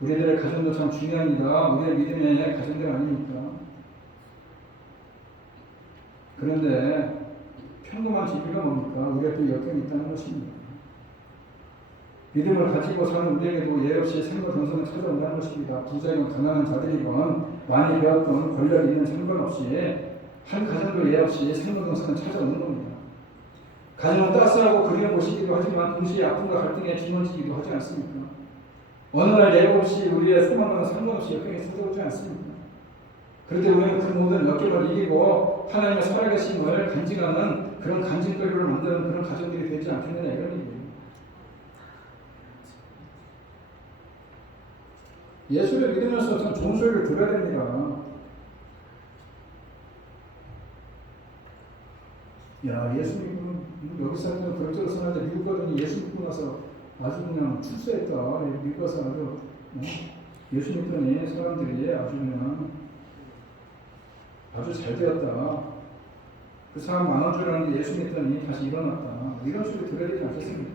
우리들의 가정도 참 중요합니다. 우리의 믿음의 가정들 아닙니까? 그런데 평범한 진리가 뭡니까? 우리가 또 역경이 있다는 것입니다. 믿음을 가지고 사는 우리에게도 예 없이 생과 변성은 찾아온다는 것입니다. 부자이건 가난한 자들이건 많이 배웠던 권력이 있는 상관없이 한 가정도 예 없이 생과 변성은 찾아오는 겁니다. 가정은 따스하고 그리운 곳이기도 하지만 동시에 아픔과 갈등의 짊어지기도 하지 않습니까? 어느 날 예 없이 우리의 소망과는 상관없이 역경이 찾아오지 않습니까? 그럴 때 우리는 그 모든 역경을 이기고 하나님의 살아계심을 간직하는 그런 간직거리를 만드는 그런 가정들이 되지 않겠느냐 이런 얘기예요. 예수를 믿으면서 참 좋은 소리를 들어야 됩니다. 야, 예수 믿고 여기 사람들은 그렇게 생각하는데 미국 가더니 예수 믿고 나서 아주 그냥 출세했다. 미국 가서 아주 예수 믿더니 사람들이 아주 잘 되었다. 그 사람 망한 줄 알았는데 예수 믿더니 다시 일어났다. 이런 소리 들어야 되지 않겠습니까?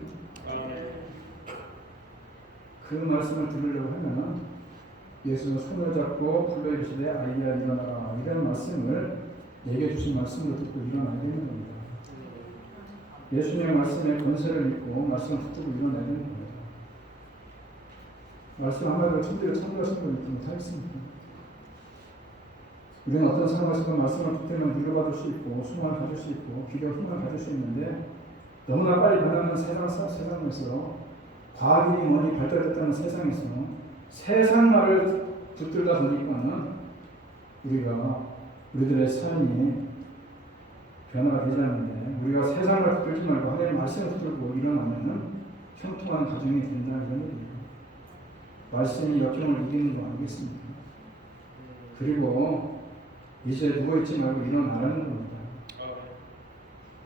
그 말씀을 들으려고 하면 예수가 손을 잡고 불러 이르시되 아이야 일어나라 이런 말씀을 내게 주신 말씀을 듣고 일어나야 되는 겁니다. 예수님의 말씀에 권세를 믿고 말씀을 붙들고 일어나야 되는 겁니다. 말씀 하나로 천대를 참고하신 걸 믿지 못하겠습니까? 우리는 어떤 상황에서도 말씀을 붙들면 위로받을 수 있고 소망을 가질 수 있고 기대와 희망을 가질 수 있는데 너무나 빨리 변하는 세상에서 과학이 뭐니 발달했다는 세상에서 세상 말을 붙들다 보니까는 우리들의 삶이 변화가 되지 않는데 우리가 세상을 붙들지 말고 하나님의 말씀을 붙들고 일어나면은 형통한 가정이 된다 이런 얘기예요. 말씀이 역경을 이기는 거 아니겠습니까? 그리고 이제 누워있지 말고 일어나라는 겁니다.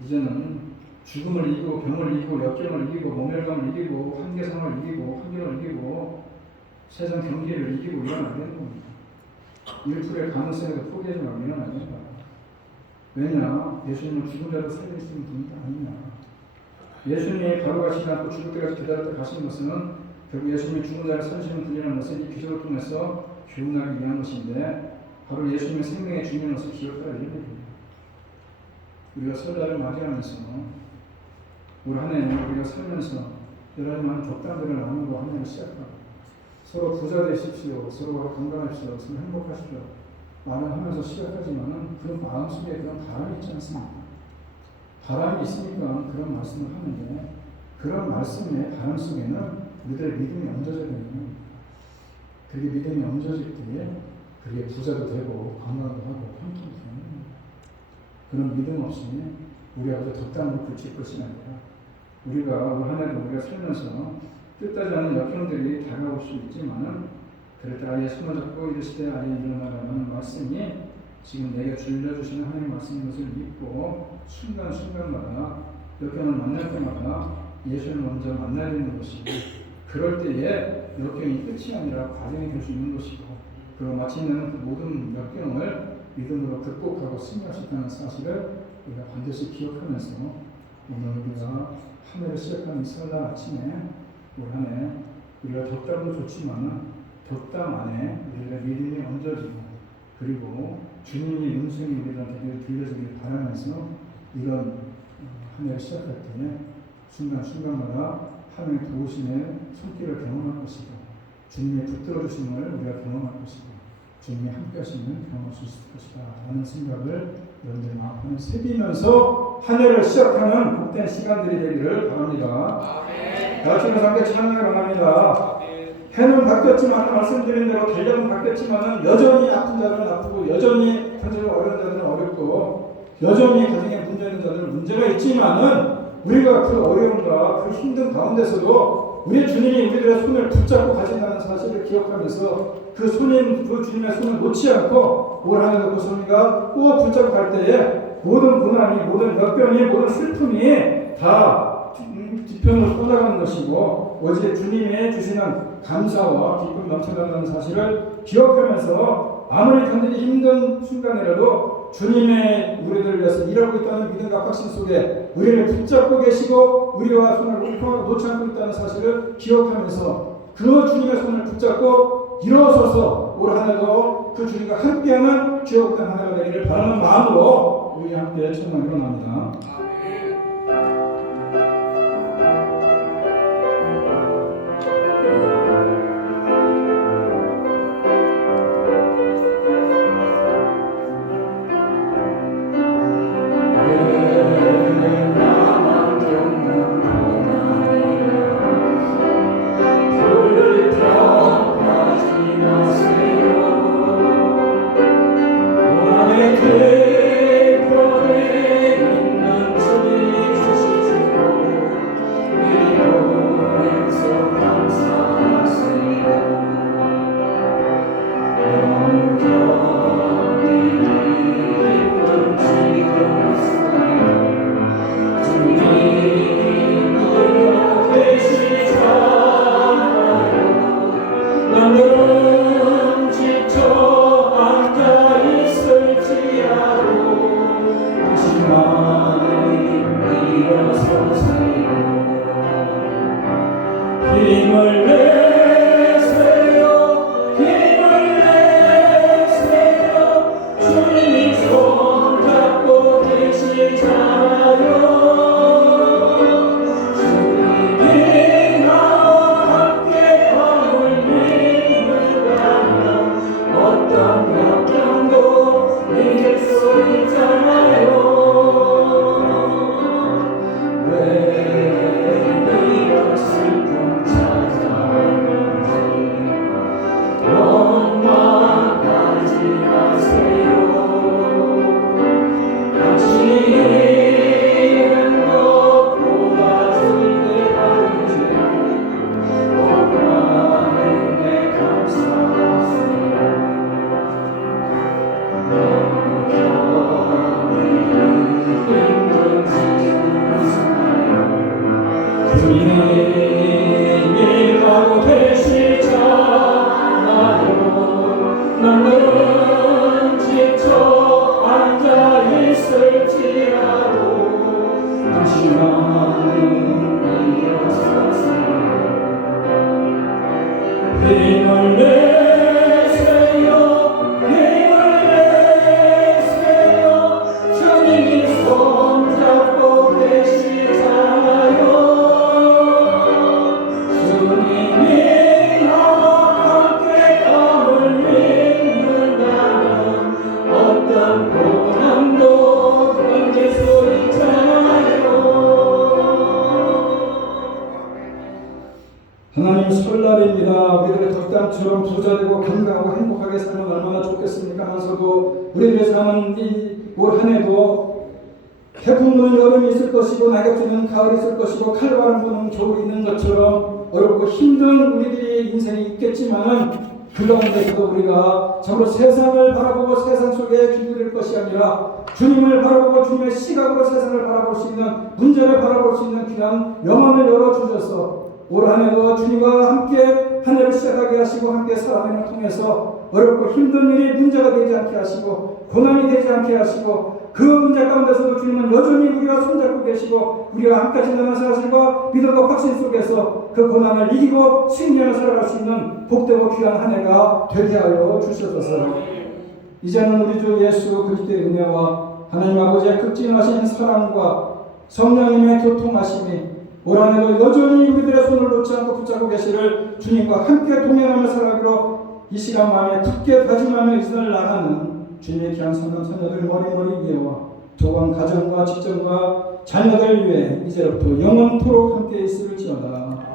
이제는 죽음을 이기고 병을 이기고 역경을 이기고 모멸감을 이기고 한계성을 이기고 환경을 이기고 세상 경기를 이기고 일어나야 되는 겁니다. 1%의 가능성에도 포기하지 말고 일어나야 된다. 왜냐? 예수님은 죽은 자를 살리시는 분이 아니냐. 예수님이 바로 가시지 않고 죽을 때까지 기다렸다 가신 것은 결국 예수님이 죽은 자를 살리시는 분이라는 것을 이 기적을 통해서 교훈하기 위한 것인데 바로 예수님의 생명의 주인으로서 기억하라 이런 얘기입니다. 우리가 설날을 맞이하면서 올 한 해 우리가 살면서 여러 가지 많은 덕담들을 나누고 한 해를 시작하고 서로 부자 되십시오. 서로 건강하십시오. 서로 행복하십시오. 말을 하면서 시작하지만은 그 마음속에 그런 바람이 있지 않습니까? 바람이 있으니까 그런 말씀을 하는데 그런 말씀의 바람 속에는 우리들의 믿음이 얹어져야 되는 겁니다. 그게 믿음이 얹어질 때에 그게 부자도 되고 건강도 하고 형통도 되는 겁니다. 그런 믿음 없이 우리하고 덕담으로 그칠 것이 아니라 우리가 올 한 해도 우리가 살면서 뜻하지 않은 역경들이 다가올 수 있지만은 그럴 때 아예 손을 잡고 이르시되 아예 일어나라는 말씀이 지금 내게 들려주시는 하나님의 말씀인 것을 믿고 순간순간마다 역경을 만날 때마다 예수를 먼저 만나야 되는 것이고 그럴 때에 역경이 끝이 아니라 과정이 될 수 있는 것이고 그리고 마침내는 그 모든 역경을 믿음으로 극복하고 승리할 수 있다는 사실을 우리가 반드시 기억하면서 오늘 우리가 한 해를 시작하는 이 설날 아침에 올 한 해 우리가 덕담도 좋지만은 덕담 안에 우리가 믿음이 얹어지고 그리고 주님의 음성이 우리들한테 들려주길 바라면서 이런 한 해를 시작할 때 순간순간마다 하나님의 도우심의 손길을 경험할 것이고 주님의 붙들어주심을 우리가 경험할 것이고 주님의 함께 하시는 경험할 수 있을 것이다 라는 생각을 여러분들의 마음을 새기면서 한 해를 시작하는 복된 시간들이 되기를 바랍니다. 다 같이 일어서 함께 찬양을 합니다. 해는 바뀌었지만 말씀드린 대로 달력은 바뀌었지만 여전히 아픈 자들은 아프고 여전히 경제적으로 어려운 자들은 어렵고 여전히 가정에 문제 있는 자들은 문제가 있지만은 우리가 그 어려움과 그 힘든 가운데서도 우리 주님이 우리들의 손을 붙잡고 가신다는 사실을 기억하면서 그 주님의 손을 놓지 않고 올 한 해도 그 손이가 꼭 붙잡고 갈 때에 모든 고난이, 모든 역병이, 모든 슬픔이 다 뒤편으로 떠나가는 것이고 오직 주님이 주시는 감사와 기쁨 넘쳐난다는 사실을 기억하면서 아무리 견디기 힘든 순간이라도 주님의 우리들을 위해서 일하고 있다는 믿음과 확신 속에 우리를 붙잡고 계시고 우리와 손을 놓지 않고 있다는 사실을 기억하면서 그 주님의 손을 붙잡고 일어서서 올 한 해도 그 주님과 함께하는 기억된 한 해가 되기를 바라는 마음으로 우리 함께 찬양 일어납니다. 하나님 설날입니다. 우리들의 덕담처럼 부자되고 건강하고 행복하게 살면 얼마나 좋겠습니까? 하면서도 우리들의 사는 이 올 한 해도 태풍 부는 여름이 있을 것이고 낙엽 지는 가을이 있을 것이고 칼바람 부는 겨울이 있는 것처럼 어렵고 힘든 우리들의 인생이 있겠지만 그 가운데서도 우리가 참으로 세상을 바라보고 세상 속에 기울일 것이 아니라 주님을 바라보고 주님의 시각으로 세상을 바라볼 수 있는 문제를 바라볼 수 있는 귀한 영혼을 열어주셔서 올 한 해도 주님과 함께 한 해를 시작하게 하시고 함께 살아내는 통해서 어렵고 힘든 일이 문제가 되지 않게 하시고 고난이 되지 않게 하시고 그 문제 가운데서도 주님은 여전히 우리와 손잡고 계시고 우리와 함께 하신다는 사실과 믿음과 확신 속에서 그 고난을 이기고 승리하며 살아갈 수 있는 복되고 귀한 한 해가 되게 하여 주셔서 이제는 우리 주 예수 그리스도의 은혜와 하나님 아버지의 극진하신 사랑과 성령님의 교통하심이 올 한 해도 여전히 우리들의 손을 놓지 않고 붙잡고 계시를 주님과 함께 동행하며 살아가기로 이 시간 마음에 굳게 다짐하며 이 선을 나가는 주님의 귀한 선남 선녀들 머리머리 위에와 조건 가정과 직장과 자녀들 위해 이제부터 영원토록 함께 있을지어다.